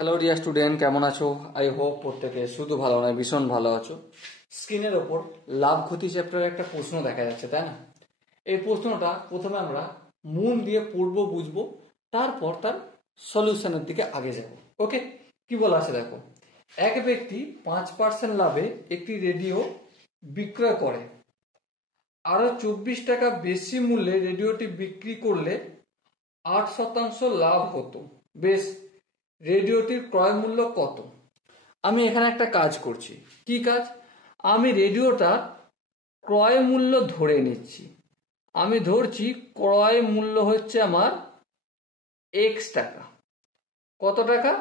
Hello dear student, কেমন আছো? I hope প্রত্যেকে শুধু ভালো নয় ভীষণ ভালো আছো। স্ক্রিনের ওপর লাভ ক্ষতি চ্যাপ্টারে একটা প্রশ্ন দেখা যাচ্ছে, তাই না? এই প্রশ্নটা প্রথমে আমরা মন দিয়ে পড়বো, বুঝবো, তারপর তার সলিউশনের দিকে আগে যাব। ওকে, কি বলা আছে দেখো। এক ব্যক্তি 5% লাভে একটি রেডিও বিক্রয় করে। আরো 24 টাকা বেশি মূল্যে রেডিওটি বিক্রি করলে 8% লাভ হতো। বেশ, রেডিওটির ক্রয় মূল্য কত? আমি এখানে একটা কাজ করছি। কি কাজ? আমি রেডিওটা ক্রয় মূল্য ধরে নিচ্ছি। আমি ধরছি ক্রয় মূল্য হচ্ছে আমার এক্স টাকা। কত টাকা?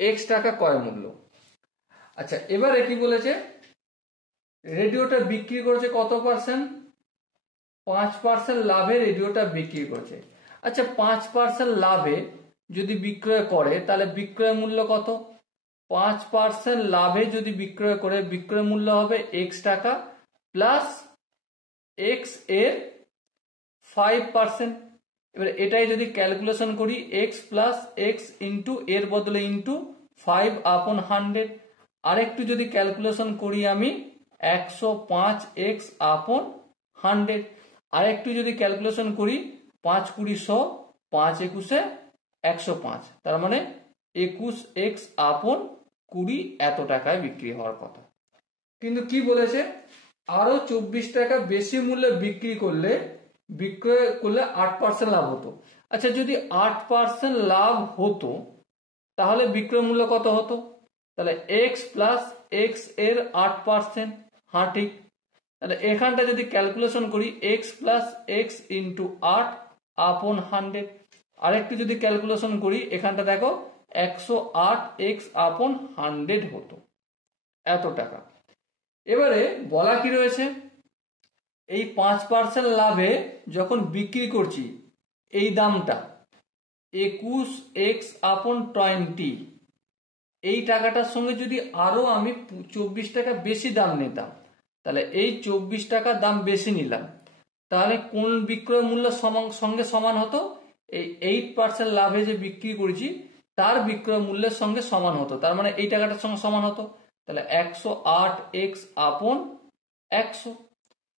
এক্স টাকা ক্রয় মূল্য। আচ্ছা, এবারে কি বলেছে? রেডিওটা বিক্রি করেছে কত পার্সেন্ট? 5% লাভে রেডিওটা বিক্রি করছে। আচ্ছা, 5% লাভে যদি বিক্রয় করে তাহলে বিক্রয় মূল্য কত? 5% লাভে যদি বিক্রয় করে বিক্রয় মূল্য হবে এক্স টাকা প্লাস এক্স এর 5%। এবার এটাই যদি ক্যালকুলেশন করি, এক্স প্লাস এক্স ইন্টু এর বদলে ইন্টু 5/100। আরেকটু যদি ক্যালকুলেশন করি আমি 105x/100। আরেকটু যদি ক্যালকুলেশন করি 5×20 = 100, 5×21 = 105। তার মানে 21x/20 এত টাকায় বিক্রি হওয়ার কথা। কিন্তু কি বলেছে? আরো 24 টাকা বেশি মূল্যে বিক্রয় করলে 8% লাভ হতো। আচ্ছা, যদি 8% লাভ হতো তাহলে বিক্রয় মূল্য কত হতো? তাহলে এক্স প্লাস এক্স এর 8%। হ্যাঁ, ঠিক। তাহলে এখানটা যদি ক্যালকুলেশন করি এক্স প্লাস এক্স ইন্টু 8/100। আরেকটু যদি ক্যালকুলেশন করি এখানটা দেখো 108x/100 হতো। এত টাকা। এবারে বলা কি রয়েছে? এই 5% লাভে যখন বিক্রি করছি এই দামটা 21x/20, এই টাকাটার সঙ্গে যদি আরো আমি 24 টাকা বেশি দাম নিতাম, তাহলে এই 24 টাকা দাম বেশি নিলাম, তাহলে কোন বিক্রয় মূল্য সঙ্গে সমান হতো? এই 8% লাভে যে বিক্রি করেছি তার বিক্রয় মূল্যের সঙ্গে সমান হতো। তার মানে এই টাকাটার সঙ্গে সমান হতো। তাহলে 108x/100।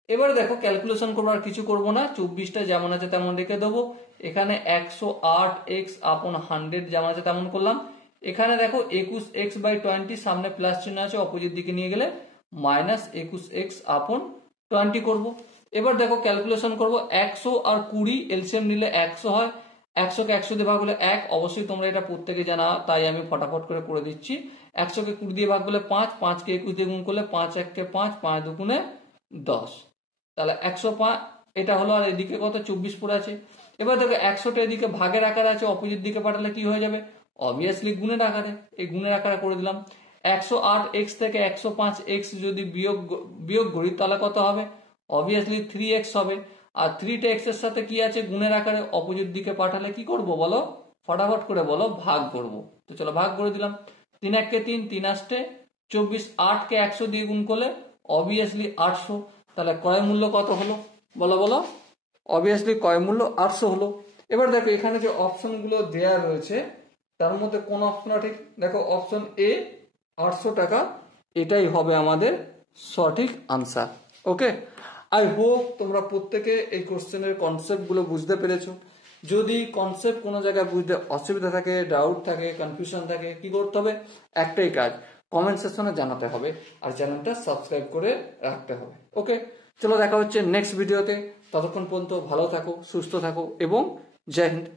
এবারে দেখো ক্যালকুলেশন করবো, আর কিছু করবো না। 24টা যেমন আছে তেমন রেখে দেবো। এখানে 108x/100 যেমন আছে তেমন করলাম। এখানে দেখো 21x/20, সামনে প্লাস চিহ্ন আছে, অপোজিট দিকে নিয়ে গেলে -21x/20 করব। এবার দেখো ক্যালকুলেশন করব। 100 আর 20 এলসিএম নিলে 100 হয়। 100 কে 100 দিয়ে ভাগ হলে 1। অবশ্যই তোমরা এটা প্রত্যেকে জানা, তাই আমি ফটাফট করে দিচ্ছি। 100 কে 20 দিয়ে ভাগ করলে 5, 5 কে 21 দিয়ে গুণ করলে 5 1 কে 5, 5 2 10। তাহলে 105 এটা হলো। আর এদিকে কত? 24 পড়ে আছে। এবার দেখো 100টা এদিকে ভাগের আকারে আছে, অপোজিট দিকে পাঠালে কি হয়ে যাবে? অবভিয়াসলি গুণের আকারে। এই গুণের আকারে করে দিলাম। 108x থেকে 105x যদি বিয়োগ করি তাহলে কত হবে? অবভিয়াসলি 3x হবে। আর 3টা x এর সাথে কি আছে? গুণের আকারে। অপোজিট দিকে পাঠালে কি করব বলো? ফটাফট করে বলো, ভাগ করব। তো চলো ভাগ করে দিলাম। 3 1 কে 3, 3 8 24, 8 কে 100 দিয়ে গুণ করলে অবভিয়াসলি 800। তাহলে ক্রয় মূল্য কত হলো বলো বলো? অবভিয়াসলি ক্রয় মূল্য 800 হলো। এবার দেখো এখানে যে অপশনগুলো দেয়া রয়েছে তার মধ্যে কোন অপশনটা ঠিক? দেখো অপশন এ 800 টাকা, এটাই হবে আমাদের সঠিক আনসার। ওকে, আই হোপ তোমরা প্রত্যেকে এই কোশ্চেনের কনসেপ্টগুলো বুঝতে পেরেছো। যদি কনসেপ্ট কোনো জায়গায় বুঝতে অসুবিধা থাকে, ডাউট থাকে, কনফিউশন থাকে, কি করতে হবে? একটাই কাজ, কমেন্ট সেকশনে জানাতে হবে আর চ্যানেলটা সাবস্ক্রাইব করে রাখতে হবে। ওকে, চলো দেখা হচ্ছে নেক্সট ভিডিওতে। ততক্ষণ পর্যন্ত ভালো থাকো, সুস্থ থাকো এবং জয় হিন্দ।